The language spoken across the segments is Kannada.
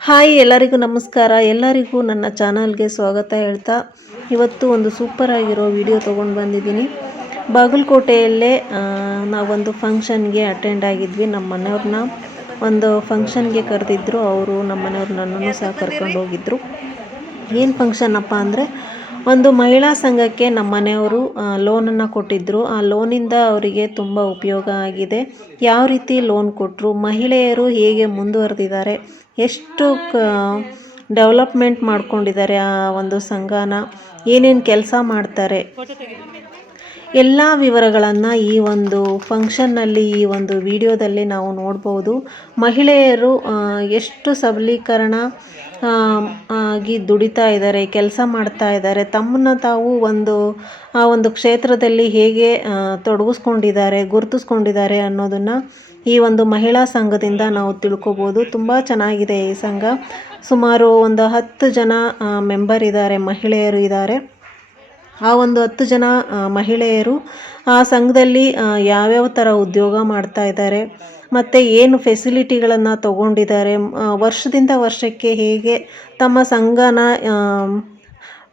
ಹಾಯ್, ಎಲ್ಲರಿಗೂ ನಮಸ್ಕಾರ. ಎಲ್ಲರಿಗೂ ನನ್ನ ಚಾನಲ್ಗೆ ಸ್ವಾಗತ ಹೇಳ್ತಾ ಇವತ್ತು ಒಂದು ಸೂಪರ್ ಆಗಿರೋ ವಿಡಿಯೋ ತೊಗೊಂಡು ಬಂದಿದ್ದೀನಿ. ಬಾಗಲಕೋಟೆಯಲ್ಲೇ ನಾವೊಂದು ಫಂಕ್ಷನ್ಗೆ ಅಟೆಂಡ್ ಆಗಿದ್ವಿ. ನಮ್ಮ ಮನೆಯವ್ರನ್ನ ಒಂದು ಫಂಕ್ಷನ್ಗೆ ಕರೆದಿದ್ರು. ಅವರು ನಮ್ಮ ಮನೆಯವ್ರು ನನ್ನನ್ನು ಸಹ ಕರ್ಕೊಂಡು ಹೋಗಿದ್ರು. ಏನು ಫಂಕ್ಷನ್ ಅಪ್ಪ ಅಂದರೆ, ಒಂದು ಮಹಿಳಾ ಸಂಘಕ್ಕೆ ನಮ್ಮ ಮನೆಯವರು ಲೋನನ್ನು ಕೊಟ್ಟಿದ್ದರು ಆ ಲೋನಿಂದ ಅವರಿಗೆ ತುಂಬ ಉಪಯೋಗ ಆಗಿದೆ. ಯಾವ ರೀತಿ ಲೋನ್ ಕೊಟ್ಟರು ಮಹಿಳೆಯರು ಹೇಗೆ ಮುಂದುವರೆದಿದ್ದಾರೆ ಎಷ್ಟು ಕ ಡೆವಲಪ್ಮೆಂಟ್ ಮಾಡ್ಕೊಂಡಿದ್ದಾರೆ ಆ ಒಂದು ಸಂಘನ, ಏನೇನು ಕೆಲಸ ಮಾಡ್ತಾರೆ. ಎಲ್ಲ ವಿವರಗಳನ್ನು ಈ ಒಂದು ಫಂಕ್ಷನ್ನಲ್ಲಿ ಈ ಒಂದು ವಿಡಿಯೋದಲ್ಲಿ ನಾವು ನೋಡ್ಬೋದು. ಮಹಿಳೆಯರು ಎಷ್ಟು ಸಬಲೀಕರಣ ಆಗಿ ದುಡಿತಾ ಇದ್ದಾರೆ, ಕೆಲಸ ಮಾಡ್ತಾ ಇದ್ದಾರೆ, ತಮ್ಮನ್ನ ತಾವು ಒಂದು, ಆ ಒಂದು ಕ್ಷೇತ್ರದಲ್ಲಿ ಹೇಗೆ ತೊಡಗಿಸ್ಕೊಂಡಿದ್ದಾರೆ, ಗುರುತಿಸ್ಕೊಂಡಿದ್ದಾರೆ ಅನ್ನೋದನ್ನು ಈ ಒಂದು ಮಹಿಳಾ ಸಂಘದಿಂದ ನಾವು ತಿಳ್ಕೊಬೋದು. ತುಂಬ ಚೆನ್ನಾಗಿದೆ ಈ ಸಂಘ. ಸುಮಾರು ಒಂದು ಹತ್ತು ಜನ ಮೆಂಬರ್ ಇದ್ದಾರೆ, ಮಹಿಳೆಯರು ಇದ್ದಾರೆ. ಆ ಒಂದು ಹತ್ತು ಜನ ಮಹಿಳೆಯರು ಆ ಸಂಘದಲ್ಲಿ ಯಾವ್ಯಾವ ಥರ ಉದ್ಯೋಗ ಮಾಡ್ತಾ ಇದ್ದಾರೆ, ಮತ್ತು ಏನು ಫೆಸಿಲಿಟಿಗಳನ್ನು ತಗೊಂಡಿದ್ದಾರೆ ವರ್ಷದಿಂದ ವರ್ಷಕ್ಕೆ ಹೇಗೆ ತಮ್ಮ ಸಂಘನ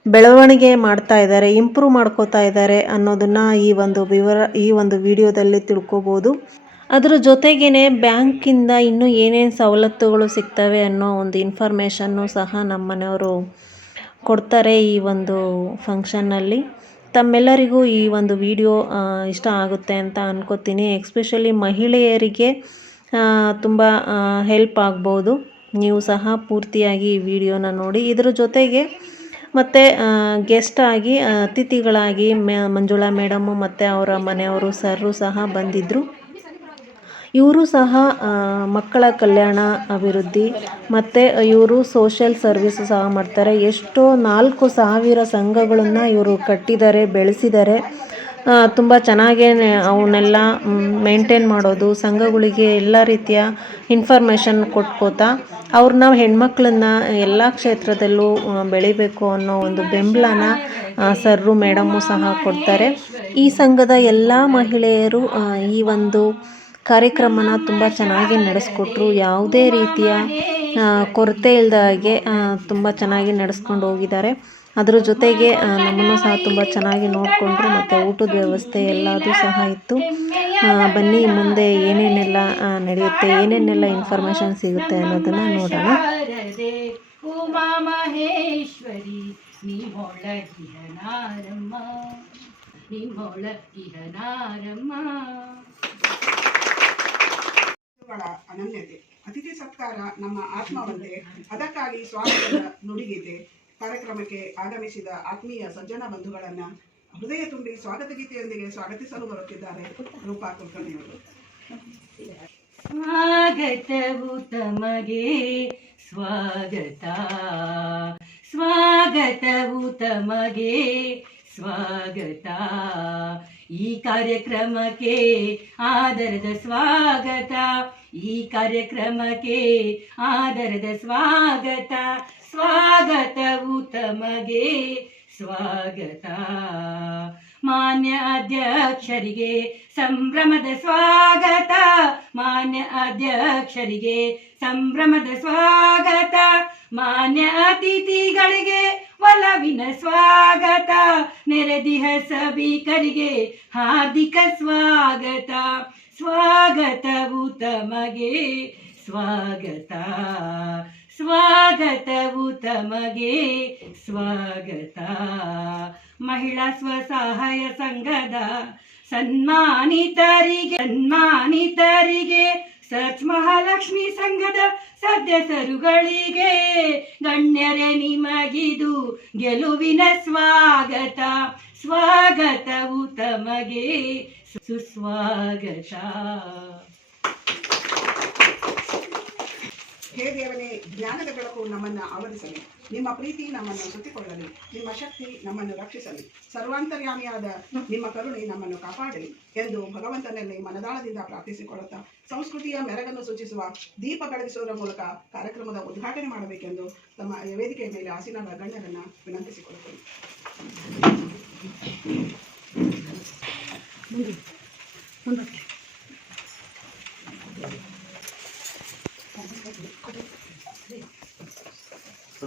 ಬೆಳವಣಿಗೆ ಮಾಡ್ತಾ ಇದ್ದಾರೆ ಇಂಪ್ರೂವ್ ಮಾಡ್ಕೋತಾ ಇದ್ದಾರೆ ಅನ್ನೋದನ್ನು ಈ ಒಂದು ವಿವರ, ಈ ಒಂದು ವಿಡಿಯೋದಲ್ಲಿ ತಿಳ್ಕೊಬೋದು. ಅದ್ರ ಜೊತೆಗೇ ಬ್ಯಾಂಕಿಂದ ಇನ್ನೂ ಏನೇನು ಸವಲತ್ತುಗಳು ಸಿಗ್ತವೆ ಅನ್ನೋ ಒಂದು ಇನ್ಫಾರ್ಮೇಷನ್ನು ಸಹ ನಮ್ಮ ಮನೆಯವರು ಕೊಡ್ತಾರೆ ಈ ಒಂದು ಫಂಕ್ಷನ್ನಲ್ಲಿ ತಮ್ಮೆಲ್ಲರಿಗೂ ಈ ಒಂದು ವಿಡಿಯೋ ಇಷ್ಟ ಆಗುತ್ತೆ ಅಂತ ಅನ್ಕೋತೀನಿ. ಎಕ್ಸ್ಪೆಷಲಿ ಮಹಿಳೆಯರಿಗೆ ತುಂಬ ಹೆಲ್ಪ್ ಆಗ್ಬೋದು. ನೀವು ಸಹ ಪೂರ್ತಿಯಾಗಿ ಈ ವಿಡಿಯೋನ ನೋಡಿ. ಇದರ ಜೊತೆಗೆ ಮತ್ತು ಆಗಿ, ಅತಿಥಿಗಳಾಗಿ ಮಂಜುಳಾ ಮೇಡಮು ಮತ್ತು ಅವರ ಮನೆಯವರು, ಸರ್ರು ಸಹ ಬಂದಿದ್ದರು ಇವರು ಸಹ ಮಕ್ಕಳ ಕಲ್ಯಾಣ ಅಭಿವೃದ್ಧಿ ಮತ್ತು ಇವರು ಸೋಷಿಯಲ್ ಸರ್ವಿಸ್ ಸಹ ಮಾಡ್ತಾರೆ. ಎಷ್ಟೋ ನಾಲ್ಕು ಸಾವಿರ ಸಂಘಗಳನ್ನು ಇವರು ಕಟ್ಟಿದ್ದಾರೆ, ಬೆಳೆಸಿದ್ದಾರೆ. ತುಂಬ ಚೆನ್ನಾಗೇ ಅವನ್ನೆಲ್ಲ ಮೇಂಟೈನ್ ಮಾಡೋದು, ಸಂಘಗಳಿಗೆ ಎಲ್ಲ ರೀತಿಯ ಇನ್ಫಾರ್ಮೇಷನ್ ಕೊಟ್ಕೋತಾ ಅವ್ರನ್ನ ಹೆಣ್ಮಕ್ಳನ್ನ ಎಲ್ಲ ಕ್ಷೇತ್ರದಲ್ಲೂ ಬೆಳಿಬೇಕು ಅನ್ನೋ ಒಂದು ಬೆಂಬಲನ ಸರ್ರು, ಮೇಡಮ್ಮು ಸಹ ಕೊಡ್ತಾರೆ. ಈ ಸಂಘದ ಎಲ್ಲ ಮಹಿಳೆಯರು ಈ ಒಂದು ಕಾರ್ಯಕ್ರಮನ ತುಂಬ ಚೆನ್ನಾಗಿ ನಡೆಸ್ಕೊಟ್ರು. ಯಾವುದೇ ರೀತಿಯ ಕೊರತೆ ಇಲ್ಲದ ಹಾಗೆ ತುಂಬ ಚೆನ್ನಾಗಿ ನಡೆಸ್ಕೊಂಡು ಹೋಗಿದ್ದಾರೆ. ಅದರ ಜೊತೆಗೆ ನಮ್ಮನ್ನು ಸಹ ತುಂಬ ಚೆನ್ನಾಗಿ ನೋಡಿಕೊಂಡ್ರು. ಮತ್ತು ಊಟದ ವ್ಯವಸ್ಥೆ ಎಲ್ಲದೂ ಸಹ ಇತ್ತು. ಬನ್ನಿ, ಮುಂದೆ ಏನೇನೆಲ್ಲ ನಡೆಯುತ್ತೆ, ಏನೇನೆಲ್ಲ ಇನ್ಫಾರ್ಮೇಷನ್ ಸಿಗುತ್ತೆ ಅನ್ನೋದನ್ನು ನೋಡೋಣ. ಮಹೇಶ್ವರಿ ಗಳ ಅನನ್ಯತೆ. ಅತಿಥಿ ಸತ್ಕಾರ ನಮ್ಮ ಆತ್ಮವಂತೆ. ಅದಕ್ಕಾಗಿ ಸ್ವಾಗತದ ನುಡಿಗೀತೆ ಕಾರ್ಯಕ್ರಮಕ್ಕೆ ಆಗಮಿಸಿದ ಆತ್ಮೀಯ ಸಜ್ಜನ ಬಂಧುಗಳನ್ನ ಹೃದಯ ತುಂಬಿ ಸ್ವಾಗತ ಗೀತೆಯೊಂದಿಗೆ ಸ್ವಾಗತಿಸಲು ಬರುತ್ತಿದ್ದಾರೆ ರೂಪಾ ಕುಲಕರ್ಣಿಯವರು. ಸ್ವಾಗತವು ತಮಗೆ ಸ್ವಾಗತ. ಸ್ವಾಗತವು ತಮಗೆ ಸ್ವಾಗತ. ಈ ಕಾರ್ಯಕ್ರಮಕ್ಕೆ ಆದರದ ಸ್ವಾಗತ. ಈ ಕಾರ್ಯಕ್ರಮಕ್ಕೆ ಆದರದ ಸ್ವಾಗತ. ಸ್ವಾಗತವು ತಮಗೆ ಸ್ವಾಗತ. ಮಾನ್ಯ ಅಧ್ಯಕ್ಷರಿಗೆ ಸಂಭ್ರಮದ ಸ್ವಾಗತ. ಮಾನ್ಯ ಅಧ್ಯಕ್ಷರಿಗೆ ಸಂಭ್ರಮದ ಸ್ವಾಗತ. ಮಾನ್ಯ ಅತಿಥಿಗಳಿಗೆ ಒಲವಿನ ಸ್ವಾಗತ. ನೆರೆದಿಹ ಸಭಿಕರಿಗೆ ಹಾರ್ದಿಕ ಸ್ವಾಗತ. ಸ್ವಾಗತವು ತಮಗೆ, ಸ್ವಾಗತ. ಸ್ವಾಗತವು ತಮಗೆ, ಸ್ವಾಗತ. ಮಹಿಳಾ ಸ್ವಸಹಾಯ ಸಂಘದ ಸನ್ಮಾನಿತರಿಗೆ ಸನ್ಮಾನಿತರಿಗೆ ಸರ್ಚ್ ಮಹಾಲಕ್ಷ್ಮಿ ಸಂಘದ ಸದಸ್ಯರುಗಳಿಗೆ ಗಣ್ಯರೇ ನಿಮಗಿದು ಗೆಲುವಿನ ಸ್ವಾಗತ. ಸ್ವಾಗತವು ತಮಗೆ ಸುಸ್ವಾಗತ. ಹೇ ದೇವನೇ ಜ್ಞಾನದ ಬೆಳಕು ನಮ್ಮನ್ನ ಆವರಿಸಲಿ. ನಿಮ್ಮ ಪ್ರೀತಿ ನಮ್ಮನ್ನು ಸುತ್ತಿಕೊಳ್ಳಲಿ, ನಿಮ್ಮ ಶಕ್ತಿ ನಮ್ಮನ್ನು ರಕ್ಷಿಸಲಿ. ಸರ್ವಾಂತರ್ಯಾಮಿಯಾದ ನಿಮ್ಮ ಕರುಣೆ ನಮ್ಮನ್ನು ಕಾಪಾಡಲಿ ಎಂದು ಭಗವಂತನಲ್ಲಿ ಮನದಾಳದಿಂದ ಪ್ರಾರ್ಥಿಸಿಕೊಳ್ಳುತ್ತಾ ಸಂಸ್ಕೃತಿಯ ಮೆರಗನ್ನು ಸೂಚಿಸುವ ದೀಪ ಬೆಳಗಿಸುವುದರ ಮೂಲಕ ಕಾರ್ಯಕ್ರಮದ ಉದ್ಘಾಟನೆ ಮಾಡಬೇಕೆಂದು ತಮ್ಮ ವೇದಿಕೆಯ ಮೇಲೆ ಆಸೀನರ ಗಣ್ಯರನ್ನ ವಿನಂತಿಸಿಕೊಳ್ಳುತ್ತೇನೆ. ಮುಂದೆ.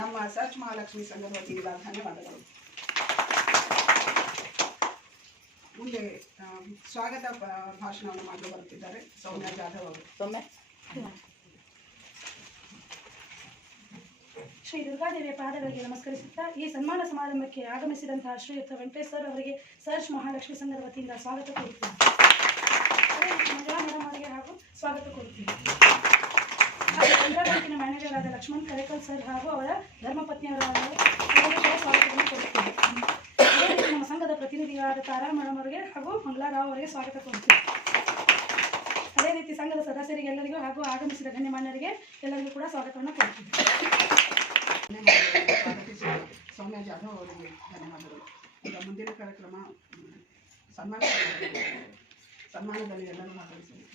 ನಮ್ಮ ಸರ್ಚ್ ಮಹಾಲಕ್ಷ್ಮಿ ಸಂಘದ ವತಿಯಿಂದ ಧನ್ಯವಾದಗಳು. ಮುಂದೆ ಸ್ವಾಗತ ಭಾಷಣವನ್ನು ಮಾಡಲು ಬರುತ್ತಿದ್ದಾರೆ. ಸೌಮ್ಯ ಜಾಧವ್ ಅವರು. ಶ್ರೀ ದುರ್ಗಾದೇವಿಯ ಪಾದಗಳಿಗೆ ನಮಸ್ಕರಿಸುತ್ತಾ ಈ ಸನ್ಮಾನ ಸಮಾರಂಭಕ್ಕೆ ಆಗಮಿಸಿದಂತಹ ಶ್ರೀಯುತ ವೆಂಕಟೇಶ್ ಸರ್ ಅವರಿಗೆ ಸರ್ಚ್ ಮಹಾಲಕ್ಷ್ಮಿ ಸಂಘದ ವತಿಯಿಂದ ಸ್ವಾಗತ ಕೋರುತ್ತೀನಿ. ಮಹಿಳಾ ರೀತಿ ಮಂಜುಳಾ ಮೇಡಮ್ ಅವರಿಗೆ ಹಾಗೂ ಸ್ವಾಗತ ಕೋರುತ್ತೀನಿ. ಕೇಂದ್ರ ಬ್ಯಾಂಕಿನ ಮ್ಯಾನೇಜರ್ ಆದ ಲಕ್ಷ್ಮಣ್ ಕರೇಕಲ್ ಸರ್ ಹಾಗೂ ಅವರ ಧರ್ಮಪತ್ನಿಯವರ ಅವರಿಗೆ ಕೂಡ ಸ್ವಾಗತವನ್ನು ನಮ್ಮ ಸಂಘದ ಪ್ರತಿನಿಧಿಗಳಾದ ತಾರಾ ಮೇಡಮ್ ಅವರಿಗೆ ಹಾಗೂ ಮಂಗಳಾರಾವ್ ಅವರಿಗೆ ಸ್ವಾಗತ ಕೋರುತ್ತೀನಿ ಅದೇ ರೀತಿ ಸಂಘದ ಸದಸ್ಯರಿಗೆ ಎಲ್ಲರಿಗೂ ಹಾಗೂ ಆಗಮಿಸಿದ ಗಣ್ಯಮಾನ್ಯರಿಗೆ ಎಲ್ಲರಿಗೂ ಕೂಡ ಸ್ವಾಗತವನ್ನು ಕೋರುತ್ತೀನಿ ಸ್ವಾಗತಿಸಿದ ಸೌಮ್ಯ ಜಾಧವ್ ಅವರಿಗೆ ಧನ್ಯವಾದಗಳು. ಈಗ ಮುಂದಿನ ಕಾರ್ಯಕ್ರಮ, ಸನ್ಮಾನ. ಸನ್ಮಾನದಲ್ಲಿ ಎಲ್ಲರೂ ಭಾಗವಹಿಸಬೇಕು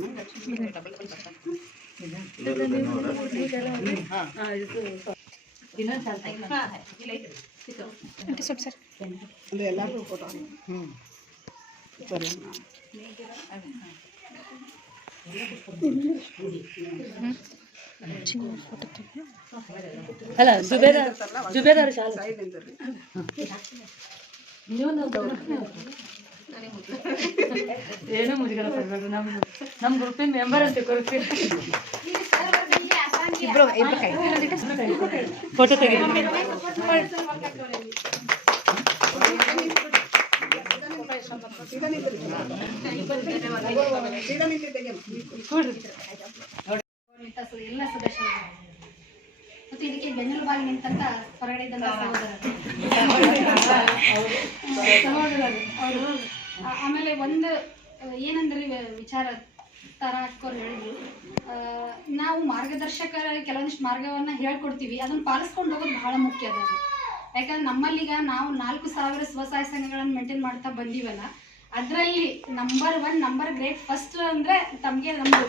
ಒಂದು ಅರ್ಶಿನ ಕುಂಕುಮ ಕೊಡಿ. ಅಂದ್ರೆ ಎಲ್ಲರಿಗೂ ಫೋಟೋ ಸರಿ ಅಲ್ಲ ದುಬೇರ ಜುಬೇದಾರ್ ಶಾಲೆ. ಏನು ಮುಜುಗರ ಪಡ್ಬೇಡ್ರಿ ನಮ್ ನಮ್ ಗ್ರೂಪಿನ ಮೆಂಬರ್ ಅಂತ ಕೊಡ್ತೀವಿ. ಫೋಟೋ ತೆಗಿ ಸೀದಾ ನಿಂತಿರ್ರಿ. ಸೀದಾ ನಿಂತು ತೆಗೆಯಮ್ಮ. ನಿಂತ ಸ- ಎಲ್ಲ ಸದಸ್ಯರು ಮತ್ತು ಇದಕ್ಕೆ ಬೆನ್ನೆಲುಬಾಗಿ ನಿಂತಂತ ಹೊರಗಡೆ ಸಹೋದರರು. ಅವರು ಆಮೇಲೆ ಒಂದು ಏನಂದ್ರಿ ವಿಚಾರ ತರ ಅಕ್ಕೋರು ಹೇಳಿದ್ರು. ನಾವು ಮಾರ್ಗದರ್ಶಕರ ಕೆಲವೊಂದಿಷ್ಟು ಮಾರ್ಗವನ್ನ ಹೇಳ್ಕೊಡ್ತೀವಿ. ಅದನ್ನ ಪಾಲಿಸ್ಕೊಂಡು ಹೋಗೋದು ಬಹಳ ಮುಖ್ಯ ಅದ ಯಾಕಂದ್ರೆ ನಮ್ಮಲ್ಲಿಗ ನಾವು ನಾಲ್ಕು ಸಾವಿರ ಸ್ವಸಹಾಯ ಸಂಘಗಳನ್ನ ಮೇಂಟೈನ್ ಮಾಡ್ತಾ ಬಂದೀವಲ್ಲ ಅದರಲ್ಲಿ number one number great first ಅಂದ್ರೆ ತಮಗೆ ನಮ್ದು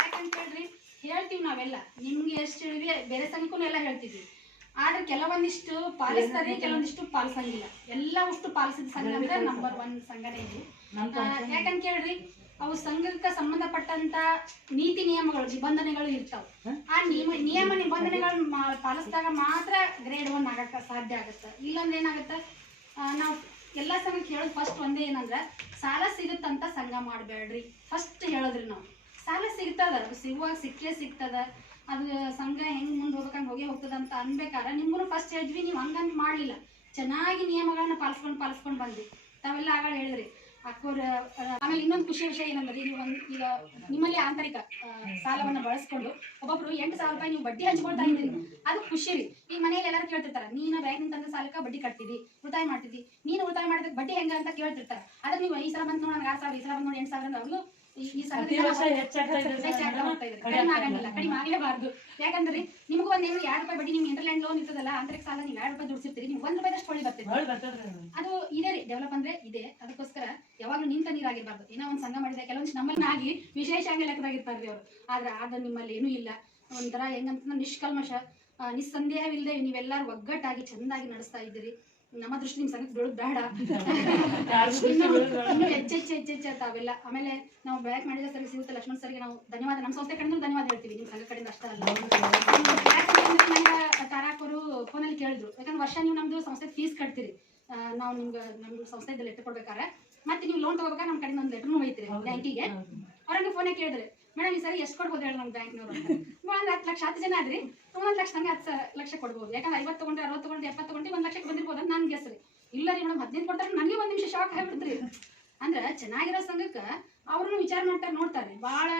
ಯಾಕಂತ ಹೇಳ್ರಿ ಹೇಳ್ತೀವಿ ನಾವೆಲ್ಲ. ನಿಮ್ಗೆ ಎಷ್ಟು ಹೇಳಿದ್ವಿ? ಬೇರೆ ಸಂಘಕ್ಕೂ ಎಲ್ಲ ಹೇಳ್ತಿದ್ವಿ. ಆದ್ರೆ ಕೆಲವೊಂದಿಷ್ಟು ಪಾಲಿಸ್ತಾರೆ ಕೆಲವೊಂದಿಷ್ಟು ಪಾಲಿಸಂಗಿಲ್ಲ. ಎಲ್ಲ ಅಷ್ಟು ಪಾಲಿಸಿದ ಸಂಘ ಅಂದ್ರೆ ನಂಬರ್ ಒನ್ ಸಂಘನೇ ಇದು. ಯಾಕಂತ ಕೇಳ್ರಿ ಅವು ಸಂಘಕ್ಕೆ ಸಂಬಂಧಪಟ್ಟಂತ ನೀತಿ ನಿಯಮಗಳು ನಿಬಂಧನೆಗಳು ಇರ್ತಾವ. ಆ ನಿಯಮ ನಿಯಮ ನಿಬಂಧನೆಗಳು ಪಾಲಿಸಿದಾಗ ಮಾತ್ರ ಗ್ರೇಡ್ ಒನ್ ಆಗಕ್ಕ ಸಾಧ್ಯ ಆಗುತ್ತೆ. ಇಲ್ಲಾಂದ್ರೆ ಏನಾಗುತ್ತೆ? ನಾವು ಎಲ್ಲ ಸಂಘಕ್ಕೆ ಹೇಳೋದು ಫಸ್ಟ್ ಒಂದೇ ಏನಂದ್ರೆ ಸಾಲ ಸಿಗುತ್ತಂತ ಸಂಘ ಮಾಡಬೇಡ್ರಿ ಫಸ್ಟ್ ಹೇಳಿದ್ರಿ ನಾವು. ಸಾಲ ಸಿಗ್ತದ ಸಿಗುವಾಗ ಸಿಕ್ಕೇ ಸಿಗ್ತದ. ಅದು ಸಂಘ ಹೆಂಗ್ ಮುಂದೆ ಹೋಗ್ಬೇಕಂಗ್ ಹೋಗಿ ಹೋಗ್ತದ ಅಂತ ಅನ್ಬೇಕಾದ್ರೆ ನಿಮ್ಗೂ ಫಸ್ಟ್ ಹೇಳಿದ್ವಿ ನೀವು ಹಂಗಂತ ಮಾಡಲಿಲ್ಲ. ಚೆನ್ನಾಗಿ ನಿಯಮಗಳನ್ನ ಪಾಲಿಸ್ಕೊಂಡು ಪಾಲಿಸ್ಕೊಂಡು ಬಂದ್ವಿ. ತಾವೆಲ್ಲ ಆಗ ಹೇಳಿದ್ರಿ. ಅಕ್ಕೋರ್ ಆಮೇಲೆ ಇನ್ನೊಂದು ಖುಷಿ ವಿಷಯ ಏನಂದ್ರೆ ಒಂದು, ಈಗ ನಿಮ್ಮಲ್ಲಿ ಆಂತರಿಕ ಸಾಲವನ್ನ ಬಳಸ್ಕೊಂಡು ಒಬ್ಬೊಬ್ರು ಎಂಟು ಸಾವಿರ ರೂಪಾಯಿ ನೀವು ಬಡ್ಡಿ ಹಂಚ್ಕೊಳ್ತಾ ಇದ್ದೀರಿ. ಅದು ಖುಷಿ ರೀ. ಈಗ ಮನೆಯಲ್ಲಿ ಎಲ್ಲರೂ ಕೇಳ್ತಿರ್ತಾರೆ, ನೀನು ಬ್ಯಾಂಕ್ ತಂದ ಸಾಲಕ್ಕೆ ಬಡ್ಡಿ ಕಟ್ತಿದ್ದಿ, ಉಳಿತಾಯ ಮಾಡ್ತಿದ್ದಿ. ನೀನು ಉಳಿತಾಯ ಮಾಡಿದಕ್ಕೆ ಬಡ್ಡಿ ಹೆಂಗ ಅಂತ ಕೇಳ್ತಿರ್ತಾರೆ. ಆದ್ರೆ ನೀವು ಈ ಸಲ ಬಂದು ನನಗೆ ಆರು ಸಾವಿರ, ಈ ಸಲ ಬಂದು ನೋಡಿ, ಎಂಟು ಸಾವಿರ ಅಂದ್ರೆ ಅವ್ರಿಗೂ ಕಡಿಮೆ ಆಗಲೇಬಾರ್ದು ಯಾಕಂದ್ರೆ ನಿಮಗೂ ಒಂದ್ ಎರಡು ರೂಪಾಯಿ ಬಡ್ಡಿ ನಿಮ್ಗೆ ಇಂಟರ್ಲ್ಯಾಂಡ್ ಲೋನ್ ಇರ್ತದಲ್ಲ ಆಂತರಿಕ ಸಾಲ ನೀವು ಎರಡು ರೂಪಾಯಿ ದುಡ್ಸಿರ್ತೀರಿ? ನೀವು ಒಂದ್ ರೂಪಾಯಿದಷ್ಟು ಹೊಳಿ ಬರ್ತೈತೆ. ಅದು. ಇದೆ ರೀ ಡೆವಲಪ್ ಅಂದ್ರೆ ಇದೆ. ಅದಕ್ಕೋಸ್ಕರ ಯಾವಾಗ್ಲೂ ನಿಂತ ನೀರಾಗಿರ್ಬಾರ್ದು ಏನೋ ಒಂದ್ ಸಂಘ ಮಾಡಿದೆ ಕೆಲವೊಂದು ನಮ್ಮನ್ನಾಗಿ ಆಗಿ ವಿಶೇಷ ಆಗಿ ಲೆಕ್ಕದಾಗಿರ್ತಾರ್ರಿ ಅವರು. ಆದ್ರೆ ಅದು ನಿಮ್ಮಲ್ಲಿ ಏನೂ ಇಲ್ಲ. ಒಂಥರ ಹೆಂಗಂತ ನಿಷ್ಕಲ್ಮಶ ನಿಸ್ಸಂದೇಹವಿಲ್ಲದೆ ನೀವೆಲ್ಲರೂ ಒಗ್ಗಟ್ಟಾಗಿ ಚೆಂದಾಗಿ ನಡೆಸ್ತಾ ಇದ್ದೀರಿ. ನಮ್ಮ ದೃಷ್ಟಿ ನಿಮ್ ಸಂಗೀತ ಬೀಳೋದು ಬೇಡ. ಯಾರ್ ದೃಷ್ಟಿ ಇನ್ನು ಬೀಳೋದು ಬೇಡ. ಇನ್ನು ಹೆಚ್ಚೆಚ್ಚು ಹೆಚ್ಚೆಚ್ಚು ಅಂತ ಅವೆಲ್ಲ. ಆಮೇಲೆ ನಾವು ಬ್ಯಾಕ್ ಮಾಡಿದ ಸರಿ ಸಿಗುತ್ತೆ ಲಕ್ಷ್ಮಣ್ ಸರ್ಗೆ ನಾವು ಧನ್ಯವಾದ. ನಮ್ಮ ಸಂಸ್ಥೆ ಕಡೆಯಿಂದ ಧನ್ಯವಾದ ಹೇಳ್ತೀವಿ. ನಿಮ್ಮ ಸಂಘ ಕಡೆಯಿಂದ ಅಷ್ಟೇ ಅಲ್ಲ. ತಾರಾಕರು ಫೋನಲ್ಲಿ ಕೇಳಿದ್ರು. ಯಾಕಂದ್ರೆ ವರ್ಷ ನೀವು ನಮ್ದು ಸಂಸ್ಥೆ ಫೀಸ್ ಕಟ್ತೀರಿ. ನಾವು ನಿಮ್ಗೆ ನಮ್ಮ ಸಂಸ್ಥೆಯಿಂದ ಲೆಟರ್ ಕೊಡ್ಬೇಕಾರೆ ಮತ್ತೆ ನೀವು ಲೋನ್ ತಗೋಬೇಕಾದ್ರೆ ನಮ್ಮ ಕಡೆಯಿಂದ ಒಂದು ಲೆಟರ್ನು ಒಯ್ತೀರಿ ಬ್ಯಾಂಕಿಗೆ. ಅವ್ರಂಗೆ ಫೋನೇ ಕೇಳಿದ್ರೆ ಮೇಡಮ್, ಈ ಸರಿ ಎಷ್ಟು ಕೊಡ್ಬೋದು ಹೇಳಿ ನಮ್ಮ ಬ್ಯಾಂಕ್ನವರು ಒಂದು ಹತ್ತು ಲಕ್ಷ, ಹತ್ತು ಜನ ಆದ್ರಿ ಒಂದು ಲಕ್ಷ ನಂಗೆ ಹತ್ತು ಲಕ್ಷ ಕೊಡ್ಬೋದು. ಯಾಕಂದ್ರೆ ಐವತ್ತು ತೊಗೊಂಡ್ರೆ, ಅರವತ್ತು ತೊಗೊಂಡು ಎಪ್ಪತ್ತು ತೊಗೊಂಡು ಒಂದು ಲಕ್ಷಕ್ಕೆ ಬಂದಿರ್ಬೋದು ಅಂತ ನನ್ಗೆ ರೀ. ಇಲ್ಲ ರೀ ಮೇಡಮ್, ಹದಿನೈದು ಕೊಡ್ತಾರೆ ನನಗೆ ಒಂದು ನಿಮಿಷ ಶಾಕ್ ಆಗ್ಬಿಡ್ತ್ರಿ. ಅಂದ್ರೆ ಚೆನ್ನಾಗಿರೋ ಸಂಘಕ್ಕೆ ಅವ್ರನ್ನು ವಿಚಾರ ಮಾಡ್ತಾರೆ, ನೋಡ್ತಾರೆ. ಭಾಳ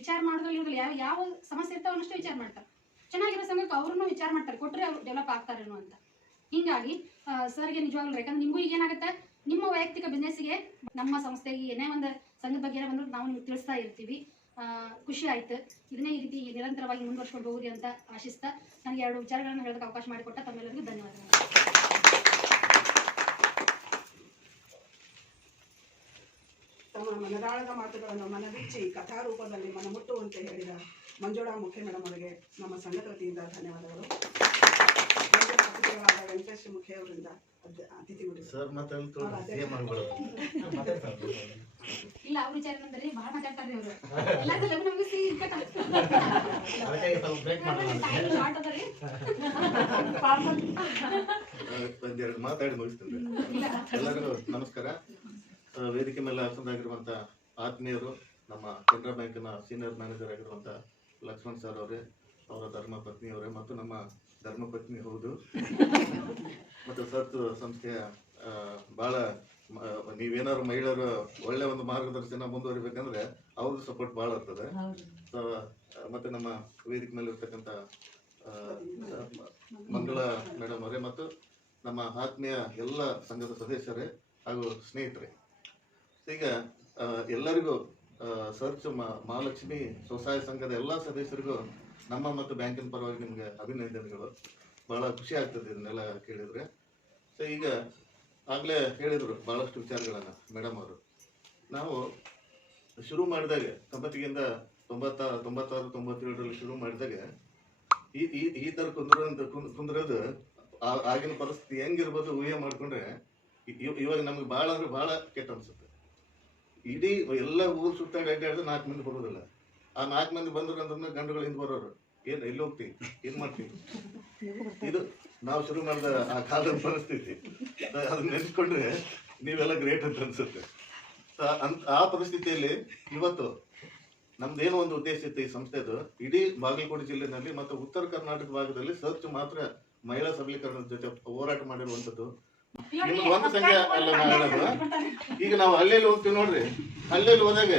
ವಿಚಾರ ಮಾಡಿದ್ರು ಇವ್ರಲ್ಲಿ ಯಾವ ಯಾವ ಸಮಸ್ಯೆ ಇರ್ತಾವ ಅನ್ನಷ್ಟು ವಿಚಾರ ಮಾಡ್ತಾರೆ. ಚೆನ್ನಾಗಿರೋ ಸಂಘಕ್ಕೆ ಅವ್ರನ್ನು ವಿಚಾರ ಮಾಡ್ತಾರೆ. ಕೊಟ್ಟರೆ ಅವ್ರು ಡೆವಲಪ್ ಆಗ್ತಾರೇನೋ ಅಂತ. ಹಿಂಗಾಗಿ ಸರ್ಗೆ ನಿಜವಾಗ್ಲೂ ಯಾಕಂದ್ರೆ ನಿಮಗೂ ಈಗ ಏನಾಗುತ್ತೆ ನಿಮ್ಮ ವೈಯಕ್ತಿಕ ಬಿಸ್ನೆಸ್ಗೆ ನಮ್ಮ ಸಂಸ್ಥೆಗೆ ಏನೇ ಒಂದು ಸಂಘದ ಬಗ್ಗೆ ಬಂದ್ರು ನಾವು ನಿಮ್ಗೆ ತಿಳಿಸ್ತಾ ಇರ್ತೀವಿ. ಖುಷಿ ಆಯ್ತು. ಇದನ್ನೇ ಈ ರೀತಿ ನಿರಂತರವಾಗಿ ಮುಂದುವರ್ಸ್ಕೊಂಡು ಹೋಗ್ರಿ ಅಂತ ಆಶಿಸ್ತಾ ನನಗೆ ಎರಡು ವಿಚಾರಗಳನ್ನು ಹೇಳೋದಕ್ಕೆ ಅವಕಾಶ ಮಾಡಿಕೊಟ್ಟ ತಮ್ಮೆಲ್ಲರಿಗೂ ಧನ್ಯವಾದಗಳು. ತಮ್ಮ ಮನದಾಳದ ಮಾತುಗಳನ್ನು ಮನಬಿಚ್ಚಿ ಕಥಾರೂಪದಲ್ಲಿ ಮನಮುಟ್ಟುವಂತೆ ಹೇಳಿದ ಮಂಜುಳಾ ಮುಖ್ಯ ಮೇಡಮ್ ಅವರಿಗೆ ನಮ್ಮ ಸಂಘದ ವತಿಯಿಂದ ಧನ್ಯವಾದಗಳು. ವೆಂಕಟೇಶ್ ಮುಖ್ಯ ಅವರಿಂದ ಅತಿಥಿಗಳು ಸರ್ ಇಲ್ಲ ಅವ್ರ ವಿಚಾರ ಬಂದ್ರಿ ಬಹಳ ಮಾತಾಡ್ತಾರೆ ಅವರು. ಎಲ್ಲಾದ್ರೂ ಸ್ವಲ್ಪ ಬ್ರೇಕ್ ಮಾಡೋಣ. ಶಾರ್ಟ್ ಅದ ರೀ. ಒಂದೆರಡು ಮಾತಾಡಿ ಮುಗಿಸ್ತೀನಿ ಎಲ್ಲರಿಗೂ ನಮಸ್ಕಾರ. ವೇದಿಕೆ ಮೇಲೆ ಆಸನರಾಗಿರುವಂಥ ಆತ್ಮೀಯರು ನಮ್ಮ ಕೆನರಾ ಬ್ಯಾಂಕಿನ ಸೀನಿಯರ್ ಮ್ಯಾನೇಜರ್ ಆಗಿರುವಂಥ ಲಕ್ಷ್ಮಣ್ ಸರ್ ಅವರೇ ಅವರ ಧರ್ಮ ಪತ್ನಿಯವರೇ ಮತ್ತು ನಮ್ಮ ಧರ್ಮ ಪತ್ನಿ ಹೌದು. ಮತ್ತು ಸತ್ತು ಸಂಸ್ಥೆಯ ಬಹಳ ಭಾಳ ನೀವೇನಾದ್ರು ಮಹಿಳೆಯರು ಒಳ್ಳೆ ಒಂದು ಮಾರ್ಗದರ್ಶನ ಮುಂದುವರಿಬೇಕಂದ್ರೆ ಅವ್ರದ್ದು ಸಪೋರ್ಟ್ ಭಾಳ ಇರ್ತದೆ. ಸೊ ಮತ್ತೆ ನಮ್ಮ ವೇದಿಕೆ ಮೇಲೆ ಇರ್ತಕ್ಕಂಥ ಮಂಗಳ ಮೇಡಮ್ ಅವರೇ ಮತ್ತು ನಮ್ಮ ಆತ್ಮೀಯ ಎಲ್ಲ ಸಂಘದ ಸದಸ್ಯರೇ ಹಾಗೂ ಸ್ನೇಹಿತರೆ. ಈಗ ಎಲ್ಲರಿಗೂ ಸರ್ಚ್ ಮ- ಮಹಾಲಕ್ಷ್ಮಿ ಸ್ವಸಹಾಯ ಸಂಘದ ಎಲ್ಲ ಸದಸ್ಯರಿಗೂ ನಮ್ಮ ಮತ್ತು ಬ್ಯಾಂಕಿನ ಪರವಾಗಿ ನಿಮಗೆ ಅಭಿನಂದನೆಗಳು. ಬಹಳ ಖುಷಿ ಆಗ್ತದೆ ಇದನ್ನೆಲ್ಲ ಕೇಳಿದ್ರೆ. ಸೊ ಈಗ ಆಗಲೇ ಹೇಳಿದರು ಭಾಳಷ್ಟು ವಿಚಾರಗಳನ್ನು ಮೇಡಮ್ ಅವರು. ನಾವು ಶುರು ಮಾಡಿದಾಗ ತೊಂಬತ್ತಿಗಿಂದ ತೊಂಬತ್ತ, ತೊಂಬತ್ತಾರು, ತೊಂಬತ್ತೇಳರಲ್ಲಿ ಶುರು ಮಾಡಿದಾಗ ಈ ಈ ಈ ಥರ ಕುಂದ್ರ, ಕುಂದ್ರೋದು ಆಗಿನ ಪರಿಸ್ಥಿತಿ ಹೆಂಗಿರ್ಬೋದು ಊಹೆ ಮಾಡಿಕೊಂಡ್ರೆ ಇವಾಗ ನಮ್ಗೆ ಭಾಳ ಅಂದ್ರೆ ಭಾಳ ಕೆಟ್ಟ ಅನ್ಸುತ್ತೆ. ಇಡೀ ಎಲ್ಲ ಊರು ಸುತ್ತಾಡಿ ಅಡ್ಡಾಡಿದ್ರೆ ನಾಲ್ಕು ಮಂದಿ ಬರೋದಿಲ್ಲ ಆ ನಾಲ್ಕು ಮಂದಿ ಬಂದ್ರು ಅಂದ್ರೆ ಗಂಡುಗಳು ಹಿಂದೆ ಬರೋರು. ಏನು, ಎಲ್ಲಿ ಹೋಗ್ತಿ? ಏನ್ ಮಾಡ್ತೀವಿ ಇದು ನಾವು ಶುರು ಮಾಡಿದ ಆ ಕಾಲದ ಪರಿಸ್ಥಿತಿ. ಅದನ್ನ ನೆನೆಸ್ಕೊಂಡ್ರೆ ನೀವೆಲ್ಲ ಗ್ರೇಟ್ ಅಂತ ಅನ್ಸುತ್ತೆ. ಅಂತ ಆ ಪರಿಸ್ಥಿತಿಯಲ್ಲಿ ಇವತ್ತು ನಮ್ದೇನೋ ಒಂದು ಉದ್ದೇಶ ಇತ್ತು ಈ ಸಂಸ್ಥೆದು. ಇಡೀ ಬಾಗಲಕೋಟೆ ಜಿಲ್ಲೆನಲ್ಲಿ ಮತ್ತು ಉತ್ತರ ಕರ್ನಾಟಕ ಭಾಗದಲ್ಲಿ ಸರ್ಚ್ ಮಾತ್ರ ಮಹಿಳಾ ಸಬಲೀಕರಣದ ಜೊತೆ ಹೋರಾಟ ಮಾಡಿರುವಂಥದ್ದು ನಿಮ್ದು ಒಂದು ಸಂಖ್ಯೆ ಅಲ್ಲ ಹೇಳೋದು ಈಗ ನಾವು ಹಳ್ಳಿಯಲ್ಲಿ ಹೋಗ್ತೀವಿ ನೋಡ್ರಿ. ಹಳ್ಳಿಯಲ್ಲಿ ಹೋದಾಗ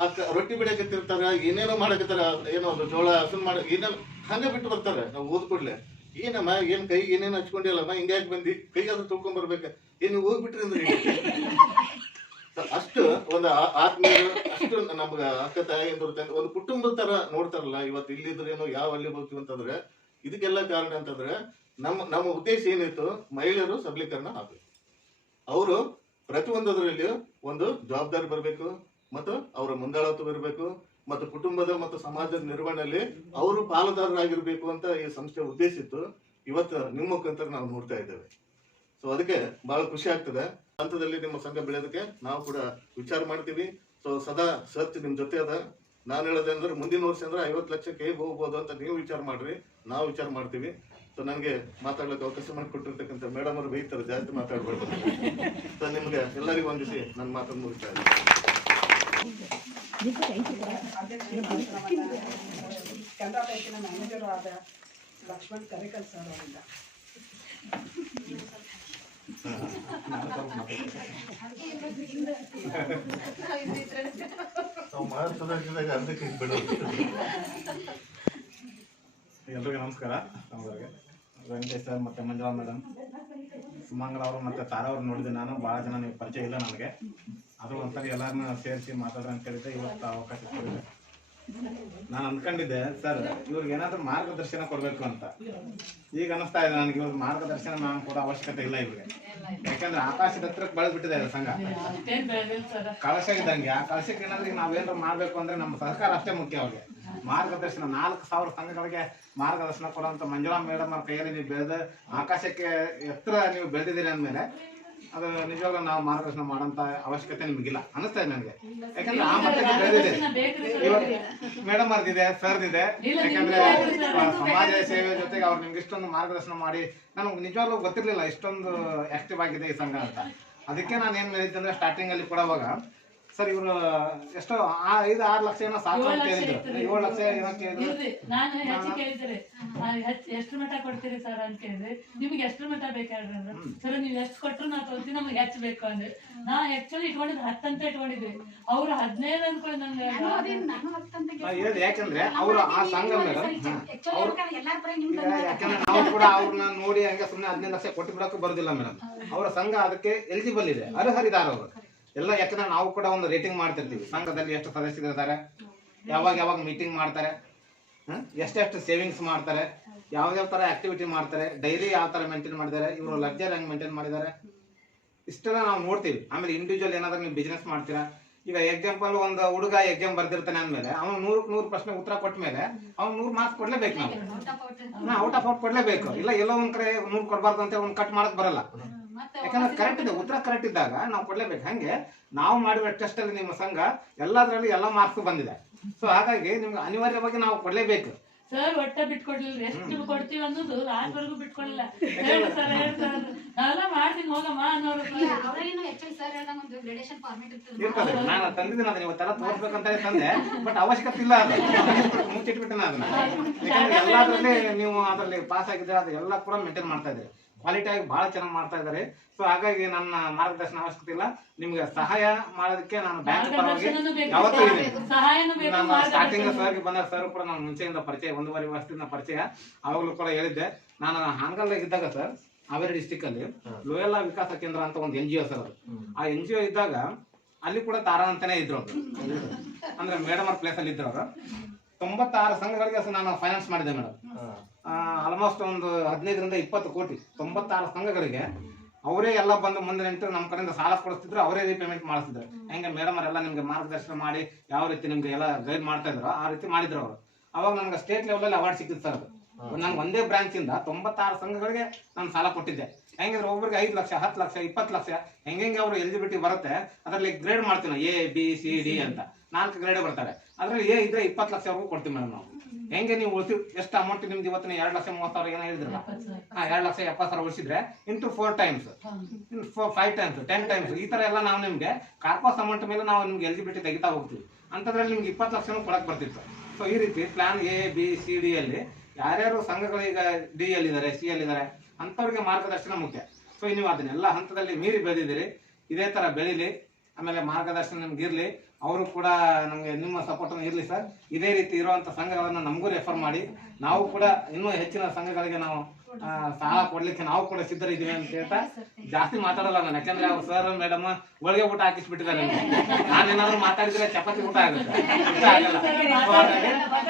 ಆ ಕ- ರೊಟ್ಟಿ ಬಿಡಕತ್ತಿರ್ತಾರ ಏನೇನೋ ಮಾಡಕತ್ತಾರ ಏನೋ ಒಂದು ಜೋಳ ಹಸನ್ ಮಾಡ ಏನೇನು ಹಂಗೆ ಬಿಟ್ಟು ಬರ್ತಾರೆ. ನಾವು ಓದ್ ಕೂಡ್ಲೆ ಏನಮ್ಮ ಏನ್ ಕೈ ಏನೇನು ಹಚ್ಕೊಂಡಿಲ್ಲಮ್ಮ ಹಿಂಗ್ಯಾಕೆ ಬಂದಿ? ಕೈ ಅದು ತೊಳ್ಕೊಂಡ್ ಬರ್ಬೇಕ. ಏನ್ ಹೋಗ್ಬಿಟ್ರಿ ಅಂದ್ರೆ ಅಷ್ಟು ಒಂದು ಆತ್ಮೀಯ ಆತ್ಮೀಯರು ಅಷ್ಟು ನಮ್ಗ ಅಕ್ಕ ತಾಯಿ ಒಂದು ಕುಟುಂಬದ ತರ ನೋಡ್ತಾರಲ್ಲ ಇವತ್ತು ಇಲ್ಲಿದ್ರೇನು ಯಾವ ಅಲ್ಲಿ ಹೋಗ್ತೀವಿ ಅಂತಂದ್ರೆ ಇದಕ್ಕೆಲ್ಲ ಕಾರಣ ಅಂತಂದ್ರೆ ನಮ್ಮ ನಮ್ಮ ಉದ್ದೇಶ ಏನಿತ್ತು ಮಹಿಳೆಯರು ಸಬಲೀಕರಣ ಆಗಬೇಕು. ಅವರು ಪ್ರತಿಯೊಂದರಲ್ಲಿಯೂ ಒಂದು ಜವಾಬ್ದಾರಿ ಬರಬೇಕು ಮತ್ತು ಅವರ ಮುಂದಾಳತ್ವ ಇರಬೇಕು ಮತ್ತು ಕುಟುಂಬದ ಮತ್ತು ಸಮಾಜದ ನಿರ್ವಹಣೆಯಲ್ಲಿ ಅವರು ಪಾಲುದಾರರಾಗಿರ್ಬೇಕು ಅಂತ ಈ ಸಂಸ್ಥೆ ಉದ್ದೇಶ ಇತ್ತು. ಇವತ್ತು ನಿಮ್ಮ ಮುಖಾಂತರ ನಾವು ನೋಡ್ತಾ ಇದ್ದೇವೆ. ಸೊ ಅದಕ್ಕೆ ಬಹಳ ಖುಷಿ ಆಗ್ತದೆ. ಹಂತದಲ್ಲಿ ನಿಮ್ಮ ಸಂಘ ಬೆಳೆಯೋದಕ್ಕೆ ನಾವು ಕೂಡ ವಿಚಾರ ಮಾಡ್ತೀವಿ. ಸೊ ಸದಾ ಸರ್ಚ್ ನಿಮ್ಮ ಜೊತೆ ಅದ. ನಾನು ಹೇಳೋದೆ ಅಂದ್ರೆ ಮುಂದಿನ ವರ್ಷ ಅಂದ್ರೆ ಐವತ್ತು ಲಕ್ಷಕ್ಕೆ ಹೇಗೆ ಹೋಗ್ಬೋದು ಅಂತ ನೀವು ವಿಚಾರ ಮಾಡ್ರಿ. ನಾವು ವಿಚಾರ ಮಾಡ್ತೀವಿ. ಸೊ ನನಗೆ ಮಾತಾಡ್ಲಿಕ್ಕೆ ಅವಕಾಶ ಮಾಡಿಕೊಟ್ಟಿರ್ತಕ್ಕಂಥ ಮೇಡಮ್ ಅವರು ಬೈತಾರೆ ಜಾಸ್ತಿ ಮಾತಾಡ್ಬಾರ್ದು. ಸೊ ನಿಮ್ಗೆ ಎಲ್ಲರಿಗೂ ಒಂದಿಸಿ ನನ್ನ ಮಾತನ್ನು ಮುಗಿಸ್ತಾ ಕೆನರಾ ಬ್ಯಾಂಕಿನ ಮ್ಯಾನೇಜರ್ ಆದ ಲಕ್ಷ್ಮಣ್ ಕರೆಕಲ್ ಸರ್ ಅವರಿಂದ ಮಹಾರಾಷ್ಟ್ರದಾಗ ಅರ್ಧಕ್ಕೆ ಬಿಡೋದು ಎಲ್ರಿಗೂ ನಮಸ್ಕಾರ. ನಮ್ಮವ್ರಿಗೆ ವೆಂಕಟೇಶ್ ಸರ್ ಮತ್ತು ಮಂಜುಳಾ ಮೇಡಮ್. ಸುಮಂಗಲ ಅವರು ಮತ್ತು ತಾರಾ ಅವ್ರು ನೋಡಿದೆ ನಾನು. ಭಾಳ ಜನ ಪರಿಚಯ ಇಲ್ಲ ನನಗೆ ಆದರೂ ಒಂದ್ಸರಿ ಎಲ್ಲರನ್ನ ಸೇರಿಸಿ ಮಾತಾಡೋಣ ಅಂತ ಹೇಳಿದ್ದೆ. ಇವತ್ತು ಅವಕಾಶ ಕೊಡಿದೆ ನಾನು ಅನ್ಕೊಂಡಿದ್ದೆ, ಸರ್, ಇವ್ರಿಗೆ ಏನಾದ್ರೂ ಮಾರ್ಗದರ್ಶನ ಕೊಡ್ಬೇಕು ಅಂತ. ಈಗ ಅನಿಸ್ತಾ ಇದೆ ನನಗೆ ಇವ್ರ ಮಾರ್ಗದರ್ಶನ ನಾನು ಕೂಡ ಅವಶ್ಯಕತೆ ಇಲ್ಲ ಇವ್ರಿಗೆ. ಯಾಕಂದ್ರೆ ಆಕಾಶದ ಹತ್ರಕ್ಕೆ ಬೆಳೆದ್ಬಿಟ್ಟಿದೆ ಸಂಘ. ಕಳಶ ಇದ್ದಂಗೆ ಆ ಕಳಶಕ್ಕೆ ಏನಾದ್ರೆ ನಾವೇನಾದ್ರು ಮಾಡ್ಬೇಕು ಅಂದ್ರೆ ನಮ್ಮ ಸರ್ಕಾರ ಅಷ್ಟೇ ಮುಖ್ಯ ಅವ್ರಿಗೆ. ಮಾರ್ಗದರ್ಶನ, ನಾಲ್ಕು ಸಾವಿರ ಸಂಘಗಳಿಗೆ ಮಾರ್ಗದರ್ಶನ ಕೊಡುವಂತ ಮಂಜುಳಾ ಮೇಡಮ್ ಅವ್ರ ಕೈಯಲ್ಲಿ ನೀವು ಬೆಳೆದ, ಆಕಾಶಕ್ಕೆ ಎತ್ತರ ನೀವು ಬೆಳೆದಿದ್ದೀರಿ ಅಂದ್ಮೇಲೆ ಅದು ನಿಜವಾಗ್ಲೂ ನಾವು ಮಾರ್ಗದರ್ಶನ ಮಾಡೋಂಥ ಅವಶ್ಯಕತೆ ನಿಮಗಿಲ್ಲ. ಅನಿಸ್ತಾ ಇದೆ ನನಗೆ. ಯಾಕಂದ್ರೆ ಆ ಮಟ್ಟಕ್ಕೆ ಬೆಳೆದಿದೆ. ಮೇಡಮ್ ಅರ್ದಿದೆ ಸರ್ದಿದೆ. ಯಾಕಂದ್ರೆ ಸಮಾಜ ಸೇವೆ ಜೊತೆಗೆ ಅವ್ರು ನಿಮ್ಗೆ ಇಷ್ಟೊಂದು ಮಾರ್ಗದರ್ಶನ ಮಾಡಿ ನನಗೆ ನಿಜವಾಗ್ಲೂ ಗೊತ್ತಿರ್ಲಿಲ್ಲ ಇಷ್ಟೊಂದು ಆಕ್ಟಿವ್ ಆಗಿದೆ ಈ ಸಂಘ ಅಂತ. ಅದಕ್ಕೆ ನಾನು ಏನ್ ಹೇಳಿದ್ದೆ ಅಂದ್ರೆ ಸ್ಟಾರ್ಟಿಂಗ್ ಅಲ್ಲಿ ಕೊಡುವಾಗ ಸರ್ ಇವರು ಎಷ್ಟೋ ಆ ಐದು ಆರು ಲಕ್ಷ ಏನೋ ಸಾಕು ಅಂತ ಲಕ್ಷ ಹೇಳಿದ್ರು. ಏಳು ಲಕ್ಷ ಏನೋ ಕೇಳಿದ್ರು ಇಲ್ರಿ ನಾನು ಹೆಚ್ಚು ಕೇಳಿದ್ರಿ ಎಷ್ಟು ಮಠ ಕೊಡ್ತೀರಿ ಸರ್ ಅಂತ ಕೇಳಿದ್ರಿ ನಿಮ್ಗೆ ಎಷ್ಟು ಮಠ ಅಂದ್ರೆ ಸರ್ ನೀವು ಎಷ್ಟು ಕೊಟ್ರು ನಾ ತೋರ್ತೀವಿ ನಮ್ಗೆ ಹೆಚ್ಚು ಬೇಕು ಅಂದ್ರೆ. ನಾ ಆಕ್ಚುಲಿ ಇಟ್ಕೊಂಡಿದ್ದು ಹತ್ತಂತ ಇಟ್ಕೊಂಡಿದ್ವಿ ಅವ್ರು ಹದಿನೈದು ಅನ್ಕೊಂಡು ನನ್ಗೆ ಯಾಕಂದ್ರೆ ಅವರು ಆ ಸಂಘ ಯಾಕಂದ್ರೆ ನಾವು ಕೂಡ ಅವ್ರನ್ನ ನೋಡಿ ಹಂಗೆ ಸುಮ್ಮನೆ ಹದಿನೈದು ಲಕ್ಷ ಕೊಟ್ಟು ಬಿಡಕ್ಕೂ ಬರೋದಿಲ್ಲ ಮೇಡಮ್. ಅವರ ಸಂಘ ಅದಕ್ಕೆ ಎಲಿಜಿಬಲ್ ಇದೆ. ಅರ್ಹರಿದ್ದಾರೆ ಅವರು. ಎಲ್ಲ ಯಾಕಂದ್ರೆ ನಾವು ಕೂಡ ಒಂದು ರೇಟಿಂಗ್ ಮಾಡ್ತಿರ್ತೀವಿ. ಸಂಘದಲ್ಲಿ ಎಷ್ಟು ಸದಸ್ಯರಿದ್ದಾರೆ ಯಾವಾಗ ಯಾವಾಗ ಮೀಟಿಂಗ್ ಮಾಡ್ತಾರೆ? ಎಷ್ಟೆಷ್ಟು ಸೇವಿಂಗ್ಸ್ ಮಾಡ್ತಾರೆ ಯಾವ್ಯಾವ ತರ ಆಕ್ಟಿವಿಟಿ ಮಾಡ್ತಾರೆ ಡೈಲಿ ಯಾವ ತರ ಮೇಂಟೈನ್ ಮಾಡಿದ್ದಾರೆ ಇವರು ಲಗ್ಜರ್ ಹೆಂಗ್ ಮೇಂಟೈನ್ ಮಾಡಿದ್ದಾರೆ. ಇಷ್ಟೆಲ್ಲ ನಾವು ನೋಡ್ತೀವಿ. ಆಮೇಲೆ ಇಂಡಿವಿಜುವಲ್ ಏನಾದ್ರೂ ನೀವು ಬಿಸ್ನೆಸ್ ಮಾಡ್ತೀರಾ ಈಗ ಎಕ್ಸಾಂಪಲ್ ಒಂದು ಹುಡುಗ ಎಕ್ಸಾಮ್ ಬರ್ದಿರ್ತಾನೆ ಅಂದ್ಮೇಲೆ ಅವ್ನು ನೂರಕ್ಕೆ ನೂರು ಪ್ರಶ್ನೆ ಉತ್ತರ ಕೊಟ್ಟ ಮೇಲೆ ಅವ್ನು ನೂರು ಮಾರ್ಕ್ಸ್ ಕೊಡ್ಲೇಬೇಕು ನಾವು. ಔಟ್ ಆಫ್ ಔಟ್ ಕೊಡ್ಲೇಬೇಕು. ಇಲ್ಲ ಎಲ್ಲೋ ಒಂದ್ ಕಡೆ ನೂರು ಕೊಡಬಾರ್ದು ಅಂತ ಅವ್ನು ಕಟ್ ಮಾಡಕ್ ಬರಲ್ಲ. ಯಾಕಂದ್ರೆ ಕರೆಕ್ಟ್ ಇದೆ ಉತ್ತರ ಕರೆಕ್ಟ್ ಇದ್ದಾಗ ನಾವು ಕೊಡ್ಲೇಬೇಕು. ಹಂಗೆ? ನಾವು ಮಾಡಿರೋ ಟೆಸ್ಟ್ ಅಲ್ಲಿ ನಿಮ್ಮ ಸಂಘ ಎಲ್ಲದ್ರಲ್ಲಿ ಎಲ್ಲ ಮಾರ್ಕ್ಸ್ ಬಂದಿದೆ. ಸೊ ಹಾಗಾಗಿ ನಿಮ್ಗೆ ಅನಿವಾರ್ಯವಾಗಿ ನಾವು ಕೊಡ್ಲೇಬೇಕು. ಸರ್ ಒಟ್ಟ ಬಿಟ್ಕೊಡ್ಲಿಲ್ಲ. ಎಷ್ಟು ಕೊಡ್ತೀವಿ ಅನ್ನೋದು ಲಾಸ್ಟ್ವರೆಗೂ ಬಿಟ್ಕೊಡ್ಲಿಲ್ಲ. ಹೇಳಿ ಸರ್ ಹೇಳಿ ಸರ್ ನಾವೆಲ್ಲ ಮಾಡ್ತೀನಿ ಹೋಗಮ್ಮ ಅನ್ನೋರು ಹೇಳ್ದಂಗೆ ಒಂದು format ಇರ್ತದೆ. ಇರ್ತದೆ. ನಾನು ತಂದಿದ್ದೀನಿ ಅದನ್ನ ಇವತ್ತೆಲ್ಲ ತೋರಿಸ್ಬೇಕಂತ ತಂದೆ. ಬಟ್ ಅವಶ್ಯಕತೆ ಇಲ್ಲ ಅದು. ಮುಚ್ಚಿಟ್ಬಿಟ್ಟೆ ಅದನ್ನ ಯಾಕಂದ್ರೆ ಎಲ್ಲಾದ್ರಲ್ಲಿ ನೀವು ಅದರಲ್ಲಿ ಪಾಸ್ ಆಗಿದ್ರೆ ಅದು ಎಲ್ಲ ಕೂಡ ಮೇಂಟೈನ್ ಮಾಡ್ತಾ ಇದ್ದೀರಿ. ಕ್ವಾಲಿಟಿ ಆಗಿ ಬಹಳ ಚೆನ್ನಾಗಿ ಮಾಡ್ತಾ ಇದ್ದಾರೆ. ಸೊ ಹಾಗಾಗಿ ನನ್ನ ಮಾರ್ಗದರ್ಶನ ಅವಶ್ಯಕತೆ ಇಲ್ಲ. ನಿಮ್ಗೆ ಸಹಾಯ ಮಾಡೋದಕ್ಕೆ ನಾನು ಬ್ಯಾಂಕ್ ಪರವಾಗಿ ಯಾವತ್ತೂ ಇದ್ದೀನಿ. ಬೇಕು ನಾನು ಸ್ಟಾರ್ಟಿಂಗ್ ಸರ್ ಸರ್ಗೆ ಬಂದ ಸರ್ ಕೂಡ ನಾನು ಮುಂಚೆಯಿಂದ ಪರಿಚಯ ಒಂದೂವರೆ ವರ್ಷದಿಂದ ಪರಿಚಯ. ಅವಾಗಲೂ ಕೂಡ ಹೇಳಿದ್ದೆ. ನಾನು ಹಾನಗಲ್ದಾಗ ಇದ್ದಾಗ ಸರ್ ಹಾವೇರಿ ಡಿಸ್ಟಿಕ್ ಅಲ್ಲಿ ಲೋಯಲ್ಲಾ ವಿಕಾಸ ಕೇಂದ್ರ ಅಂತ ಒಂದು ಎನ್ ಜಿ ಒ ಸರ್ ಅದು. ಆ ಎನ್ ಜಿ ಒ ಇದ್ದಾಗ ಅಲ್ಲಿ ಕೂಡ ತಾರಾ ಅಂತಾನೆ ಇದ್ರು ಅವರು. ಅಂದ್ರೆ ಮೇಡಮ್ ಅವ್ರ ಪ್ಲೇಸ್ ಅಲ್ಲಿ ಇದ್ರು ಅವರು. ತೊಂಬತ್ತಾರು ಸಂಘಗಳಿಗೆ ನಾನು ಫೈನಾನ್ಸ್ ಮಾಡಿದೆ ಮೇಡಮ್ ಆಲ್ಮೋಸ್ಟ್ ಒಂದು ಹದಿನೈದರಿಂದ ಇಪ್ಪತ್ತು ಕೋಟಿ, ತೊಂಬತ್ತಾರು ಸಂಘಗಳಿಗೆ ಅವರೇ ಎಲ್ಲ ಬಂದು ಮುಂದೆ ನಿಂತು ನಮ್ಮ ಕಡೆಯಿಂದ ಸಾಲ ಕೊಡಿಸ್ತಿದ್ರು, ಅವರೇ ರೀಪೇಮೆಂಟ್ ಮಾಡಿಸ್ತಿದ್ರು ಹೆಂಗೆ ಮೇಡಮ್ ಅವರೆಲ್ಲ ನಿಮಗೆ ಮಾರ್ಗದರ್ಶನ ಮಾಡಿ ಯಾವ ರೀತಿ ನಿಮ್ಗೆ ಎಲ್ಲ ಗೈಡ್ ಮಾಡ್ತಾ ಇದ್ರು ಆ ರೀತಿ ಮಾಡಿದ್ರು ಅವರು. ಅವಾಗ ನನಗೆ ಸ್ಟೇಟ್ ಲೆವೆಲಲ್ಲಿ ಅವಾರ್ಡ್ ಸಿಕ್ಕಿತ್ತು ಸರ್ ಅದು. ನಾನು ಒಂದೇ ಬ್ರಾಂಚಿಂದ ತೊಂಬತ್ತಾರು ಸಂಘಗಳಿಗೆ ನಾನು ಸಾಲ ಕೊಟ್ಟಿದ್ದೆ. ಹೆಂಗಿದ್ರೆ ಒಬ್ಬರಿಗೆ ಐದು ಲಕ್ಷ, ಹತ್ತು ಲಕ್ಷ, ಇಪ್ಪತ್ತು ಲಕ್ಷ ಹೆಂಗೆ ಅವರು ಎಲಿಜಿಬಿಲಿಟಿ ಬರುತ್ತೆ, ಅದರಲ್ಲಿ ಗ್ರೇಡ್ ಮಾಡ್ತೀವಿ ಎ ಬಿ ಸಿ ಡಿ ಅಂತ. ನಾಲ್ಕು ಗ್ರೇಡ್ ಬರ್ತಾರೆ. ಅದರಲ್ಲಿ ಎ ಇದ್ರೆ ಇಪ್ಪತ್ತು ಲಕ್ಷವರೆಗೂ ಕೊಡ್ತೀವಿ ಮೇಡಮ್ ನಾವು. ಹೆಂಗೆ ನೀವು ಉಳಿಸಿ ಎಷ್ಟು ಅಮೌಂಟ್ ನಿಮ್ದು ಇವತ್ತಿನ ಎರಡು ಲಕ್ಷ ಮೂವತ್ತು ಸಾವಿರ ಏನೋ ಹೇಳಿದ್ರಲ್ಲ? ಹಾ ಎರಡು ಲಕ್ಷ ಎಪ್ಪತ್ತು ಸಾವಿರ ಉಳಿಸಿದ್ರೆ into four times five times ten times ಈ ತರ ಎಲ್ಲ ನಾವು ನಿಮ್ಗೆ ಕಾರ್ಪಸ್ ಅಮೌಂಟ್ ಮೇಲೆ ನಾವು ನಿಮ್ಗೆ ಎಲಿಜಿಬಿಲಿಟಿ ತೆಗಿತಾ ಹೋಗ್ತೀವಿ. ಅಂಥದ್ರಲ್ಲಿ ನಿಮ್ಗೆ ಇಪ್ಪತ್ತು ಲಕ್ಷನೂ ಕೊಡಕ್ ಬರ್ತಿತ್ತು. ಸೊ ಈ ರೀತಿ plan A B C D ಅಲ್ಲಿ ಯಾರ್ಯಾರು ಸಂಘಗಳು ಈಗ ಡಿ ಅಲ್ಲಿ ಇದ್ದಾರೆ ಸಿ ಅಲ್ಲಿ ಇದ್ದಾರೆ ಅಂಥವ್ರಿಗೆ ಮಾರ್ಗದರ್ಶನ ಮುಖ್ಯ. ಸೊ ನೀವು ಅದನ್ನೆಲ್ಲ ಹಂತದಲ್ಲಿ ಮೀರಿ ಬೆಳೆದಿದ್ದೀರಿ. ಇದೇ ತರ ಬೆಳೀಲಿ. ಆಮೇಲೆ ಮಾರ್ಗದರ್ಶನ ನಿಮ್ಗೆ ಇರಲಿ. ಅವರು ಕೂಡ ನಮಗೆ ನಿಮ್ಮ ಸಪೋರ್ಟ್ ಇರಲಿ ಸರ್. ಇದೇ ರೀತಿ ಇರುವಂಥ ಸಂಘಗಳನ್ನು ನಮಗೂ ರೆಫರ್ ಮಾಡಿ. ನಾವು ಕೂಡ ಇನ್ನೂ ಹೆಚ್ಚಿನ ಸಂಘಗಳಿಗೆ ನಾವು ಸಾಲ ಕೊಡ್ಲಿಕ್ಕೆ ನಾವು ಕೂಡ ಸಿದ್ಧರಿದ್ದೀವಿ ಅಂತ ಹೇಳ್ತಾ ಜಾಸ್ತಿ ಮಾತಾಡಲ್ಲ ನಾನು. ಯಾಕಂದ್ರೆ ಅವ್ರು ಸರ್ ಮೇಡಮ್ ಒಳಗೆ ಊಟ ಹಾಕಿಸ್ಬಿಟ್ಟಿದ್ದಾರೆ ನಾನೇನಾದ್ರೂ ಮಾತಾಡಿದ್ರೆ ಚಪಾತಿ ಊಟ ಆಗುತ್ತೆ.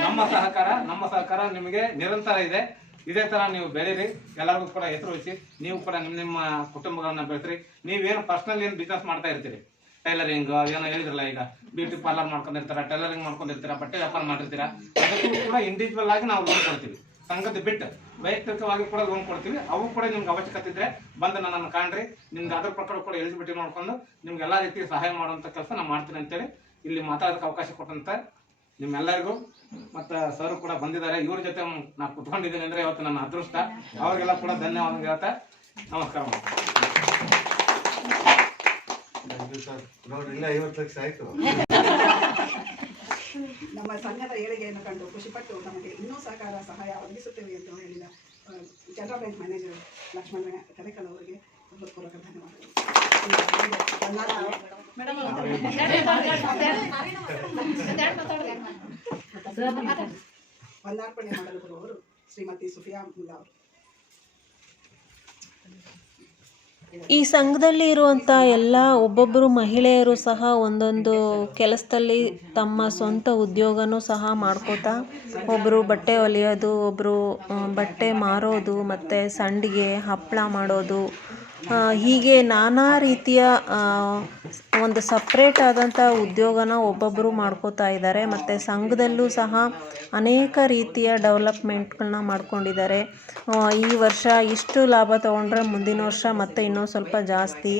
ನಮ್ಮ ಸಹಕಾರ ನಮ್ಮ ಸಹಕಾರ ನಿಮಗೆ ನಿರಂತರ ಇದೆ. ಇದೇ ತರ ನೀವು ಬೆಳೀರಿ ಎಲ್ಲರಿಗೂ ಕೂಡ ಹೆಸರು ವಹಿಸಿ ನೀವು ಕೂಡ ನಿಮ್ಮ ನಿಮ್ಮ ಕುಟುಂಬಗಳನ್ನ ಬೆಳೆಸ್ರಿ. ನೀವೇನು ಪರ್ಸನಲ್ ಏನು ಬಿಸ್ನೆಸ್ ಮಾಡ್ತಾ ಇರ್ತೀರಿ? ಟೈಲರಿಂಗ್ ಏನೋ ಹೇಳಿದ್ರಲ್ಲ ಈಗ ಬ್ಯೂಟಿ ಪಾರ್ಲರ್ ಮಾಡ್ಕೊಂಡಿರ್ತಾರ ಟೈಲರಿಂಗ್ ಮಾಡ್ಕೊಂಡಿರ್ತೀರ, ಬಟ್ಟೆ ವ್ಯಾಪಾರ ಮಾಡಿರ್ತೀರಾ ಅದಕ್ಕೂ ಕೂಡ ಇಂಡಿವಿಜುವಲ್ ಆಗಿ ನಾವು ಲೋನ್ ಕೊಡ್ತೀವಿ. ಸಂಘದ ಬಿಟ್ಟು ವೈಯಕ್ತಿಕವಾಗಿ ಕೂಡ ಲೋನ್ ಕೊಡ್ತೀವಿ. ಅವು ಕೂಡ ನಿಮ್ಗೆ ಅವಶ್ಯಕತೆ ಇದ್ರೆ ಬಂದು ನನ್ನನ್ನು ಕಾಣ್ರಿ. ನಿಮ್ಗೆ ಅದ್ರ ಪ್ರಕಾರ ಕೂಡ ಎಲಿಜಿಬಿಲಿಟಿ ಮಾಡ್ಕೊಂಡು ನಿಮ್ಗೆ ಎಲ್ಲ ರೀತಿ ಸಹಾಯ ಮಾಡುವಂಥ ಕೆಲಸ ನಾನು ಮಾಡ್ತೀನಿ ಅಂತೇಳಿ ಇಲ್ಲಿ ಮಾತಾಡೋದಕ್ಕೆ ಅವಕಾಶ ಕೊಟ್ಟಂತ ನಿಮ್ಮೆಲ್ಲರಿಗೂ ಮತ್ತು ಸರ್ ಕೂಡ ಬಂದಿದ್ದಾರೆ. ಇವ್ರ ಜೊತೆ ನಾ ಕುತ್ಕೊಂಡಿದ್ದೀನಿ ಅಂದ್ರೆ ಇವತ್ತು ನನ್ನ ಅದೃಷ್ಟ. ಅವ್ರಿಗೆಲ್ಲ ಕೂಡ ಧನ್ಯವಾದ ಹೇಳ್ತಾ ನಮಸ್ಕಾರ ನೋಡ್ರಿ ಇಲ್ಲ ಐವತ್ತು ಲಕ್ಷ ಆಯ್ತು ನಮ್ಮ ಸಂಘದ ಏಳಿಗೆಯನ್ನು ಕಂಡು ಖುಷಿಪಟ್ಟು ನಮಗೆ ಇನ್ನೂ ಸಹಕಾರ ಸಹಾಯ ಒದಗಿಸುತ್ತೇವೆ ಎಂದು ಹೇಳಿದ general Canara bank manager Lakshmana Karekal ಅವರಿಗೆ ಹೃತ್ಪೂರ್ವಕ ಧನ್ಯವಾದಗಳು. ವಂದಾರ್ಪಣೆ ಮಾಡಲು ಬರುವವರು ಶ್ರೀಮತಿ ಸುಫಿಯಾ ಮುಲ್ಲಾ ಅವರು. ಈ ಸಂಘದಲ್ಲಿ ಇರುವಂಥ ಎಲ್ಲ ಒಬ್ಬೊಬ್ಬರು ಮಹಿಳೆಯರು ಸಹ ಒಂದೊಂದು ಕೆಲಸದಲ್ಲಿ ತಮ್ಮ ಸ್ವಂತ ಉದ್ಯೋಗನೂ ಸಹ ಮಾಡ್ಕೋತಾ ಒಬ್ಬರು ಬಟ್ಟೆ ಹೊಲಿಯೋದು ಒಬ್ಬರು ಬಟ್ಟೆ ಮಾರೋದು, ಮತ್ತು ಸಂಡಿಗೆ ಹಪ್ಪಳ ಮಾಡೋದು ಹೀಗೆ ನಾನಾ ರೀತಿಯ ಒಂದು ಸಪ್ರೇಟ್ ಆದಂಥ ಉದ್ಯೋಗನ ಒಬ್ಬೊಬ್ಬರು ಮಾಡ್ಕೋತಾ ಇದ್ದಾರೆ. ಮತ್ತು ಸಂಘದಲ್ಲೂ ಸಹ ಅನೇಕ ರೀತಿಯ ಡೆವಲಪ್ಮೆಂಟ್ಗಳನ್ನ ಮಾಡ್ಕೊಂಡಿದ್ದಾರೆ. ಈ ವರ್ಷ ಇಷ್ಟು ಲಾಭ ತೊಗೊಂಡ್ರೆ ಮುಂದಿನ ವರ್ಷ ಮತ್ತೆ ಇನ್ನೂ ಸ್ವಲ್ಪ ಜಾಸ್ತಿ.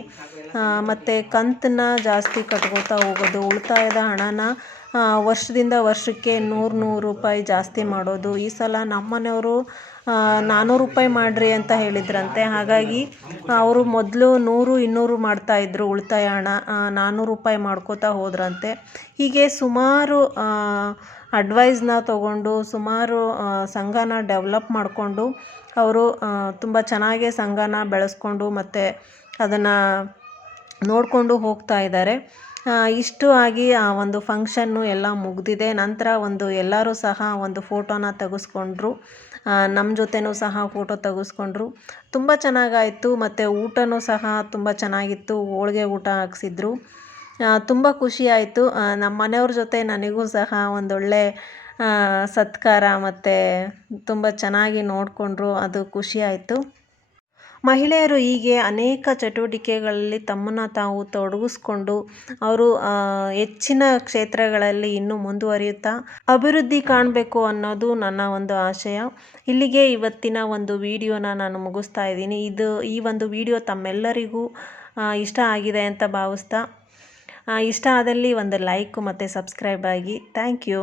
ಮತ್ತು ಕಂತನ್ನ ಜಾಸ್ತಿ ಕಟ್ಕೋತಾ ಹೋಗೋದು, ಉಳಿತಾಯದ ಹಣನ ವರ್ಷದಿಂದ ವರ್ಷಕ್ಕೆ ನೂರು ನೂರು ರೂಪಾಯಿ ಜಾಸ್ತಿ ಮಾಡೋದು, ಈ ಸಲ ನಮ್ಮನೆಯವರು ನಾನ್ನೂರು ರೂಪಾಯಿ ಮಾಡಿರಿ ಅಂತ ಹೇಳಿದ್ರಂತೆ. ಹಾಗಾಗಿ ಅವರು ಮೊದಲು ನೂರು, ಇನ್ನೂರು ಮಾಡ್ತಾಯಿದ್ರು ಉಳಿತಾಯ ಹಣ ನಾನ್ನೂರು ರೂಪಾಯಿ ಮಾಡ್ಕೋತಾ ಹೋದರಂತೆ. ಹೀಗೆ ಸುಮಾರು ಅಡ್ವೈಸ್ನ ತಗೊಂಡು, ಸುಮಾರು ಸಂಘನ ಡೆವಲಪ್ ಮಾಡಿಕೊಂಡು, ಅವರು ತುಂಬ ಚೆನ್ನಾಗೇ ಸಂಘನ ಬೆಳೆಸ್ಕೊಂಡು ಮತ್ತು ಅದನ್ನು ನೋಡಿಕೊಂಡು ಹೋಗ್ತಾ ಇದ್ದಾರೆ. ಇಷ್ಟು ಆಗಿ ಆ ಒಂದು ಫಂಕ್ಷನ್ನು ಎಲ್ಲ ಮುಗಿದಿದೆ. ನಂತರ ಒಂದು ಎಲ್ಲರೂ ಸಹ ಒಂದು ಫೋಟೋನ ತೆಗೆಸ್ಕೊಂಡ್ರು. ನಮ್ಮ ಜೊತೆನೂ ಸಹ ಫೋಟೋ ತೆಗೆಸ್ಕೊಂಡ್ರು. ತುಂಬ ಚೆನ್ನಾಗಾಯಿತು, ಮತ್ತು ಊಟನೂ ಸಹ ತುಂಬ ಚೆನ್ನಾಗಿತ್ತು. ಹೋಳ್ಗೆ ಊಟ ಹಾಕ್ಸಿದ್ರು. ತುಂಬ ಖುಷಿ ಆಯಿತು. ನಮ್ಮ ಮನೆಯವ್ರ ಜೊತೆ ನನಗೂ ಸಹ ಒಂದೊಳ್ಳೆ ಸತ್ಕಾರ ಮತ್ತು ತುಂಬ ಚೆನ್ನಾಗಿ ನೋಡಿಕೊಂಡ್ರು. ಅದು ಖುಷಿ ಆಯಿತು. ಮಹಿಳೆಯರು ಹೀಗೆ ಅನೇಕ ಚಟುವಟಿಕೆಗಳಲ್ಲಿ ತಮ್ಮನ್ನು ತಾವು ತೊಡಗಿಸ್ಕೊಂಡು ಅವರು ಹೆಚ್ಚಿನ ಕ್ಷೇತ್ರಗಳಲ್ಲಿ ಇನ್ನೂ ಮುಂದುವರಿಯುತ್ತಾ ಅಭಿವೃದ್ಧಿ ಕಾಣಬೇಕು ಅನ್ನೋದು ನನ್ನ ಒಂದು ಆಶಯ. ಇಲ್ಲಿಗೆ ಇವತ್ತಿನ ಒಂದು ವಿಡಿಯೋನ ನಾನು ಮುಗಿಸ್ತಾ ಇದ್ದೀನಿ. ಇದು ಈ ಒಂದು ವಿಡಿಯೋ ತಮ್ಮೆಲ್ಲರಿಗೂ ಇಷ್ಟ ಆಗಿದೆ ಅಂತ ಭಾವಿಸ್ತಾ ಇಷ್ಟ ಆದಲ್ಲಿ ಒಂದು ಲೈಕ್ ಮತ್ತು ಸಬ್ಸ್ಕ್ರೈಬ್ ಆಗಿ. Thank you.